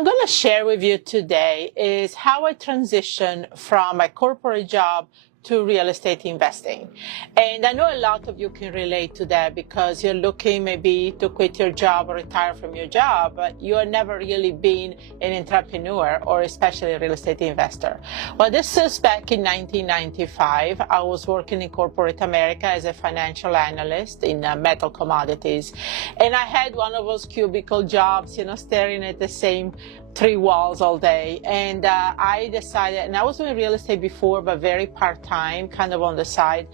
I'm going to share with you today is how I transitioned from my corporate job to real estate investing. And I know a lot of you can relate to that because you're looking maybe to quit your job or retire from your job, but you have never really been an entrepreneur or especially a real estate investor. Well, this is back in 1995. I was working in corporate America as a financial analyst in metal commodities. And I had one of those cubicle jobs, staring at the same three walls all day. And I decided, and I was doing real estate before, but very part-time, kind of on the side.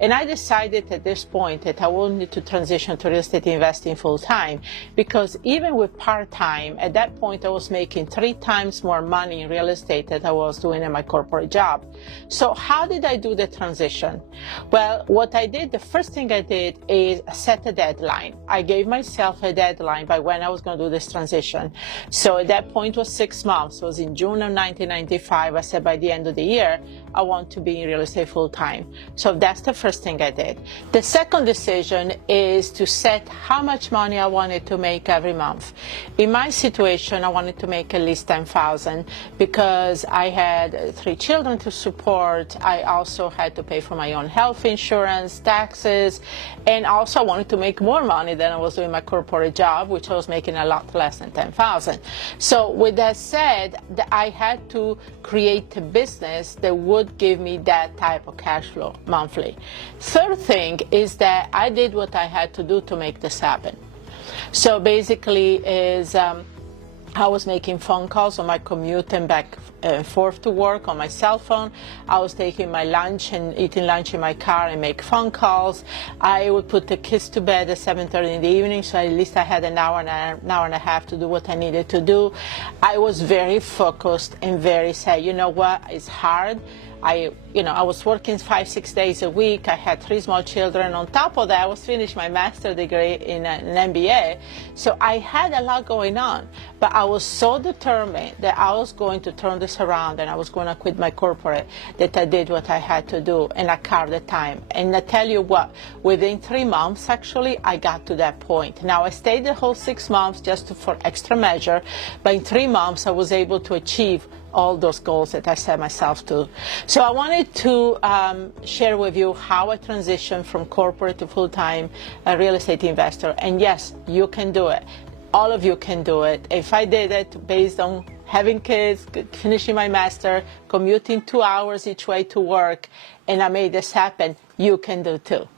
And I decided at this point that I wanted to transition to real estate investing full-time, because even with part-time, at that point I was making 3 times more money in real estate than I was doing in my corporate job. So how did I do the transition? Well, what I did, the first thing I did is set a deadline. I gave myself a deadline by when I was going to do this transition. So at that point, it was 6 months. It was in June of 1995. I said by the end of the year, I want to be in real estate full time. So that's the first thing I did. The second decision is to set how much money I wanted to make every month. In my situation, I wanted to make at least $10,000 because I had 3 children to support. I also had to pay for my own health insurance, taxes, and also I wanted to make more money than I was doing my corporate job, which I was making a lot less than $10,000. So with that said, I had to create a business that would give me that type of cash flow monthly. Third thing is that I did what I had to do to make this happen. So basically is I was making phone calls on my commute and back and forth to work on my cell phone. I was taking my lunch and eating lunch in my car and make phone calls. I would put the kids to bed at 7:30 in the evening, so at least I had an hour and a half to do what I needed to do. I was very focused and very sad. You know what? It's hard. I was working 5-6 days a week. I had 3 small children. On top of that, I was finishing my master's degree in an MBA. So I had a lot going on. But I was so determined that I was going to turn this around and I was going to quit my corporate that I did what I had to do and I carved the time. And I tell you what, within 3 months, actually, I got to that point. Now, I stayed the whole 6 months just for extra measure. But in 3 months, I was able to achieve all those goals that I set myself to. So I wanted to share with you how I transitioned from corporate to full-time real estate investor. And yes, you can do it. All of you can do it. If I did it based on having kids, finishing my master, commuting 2 hours each way to work, and I made this happen, you can do too.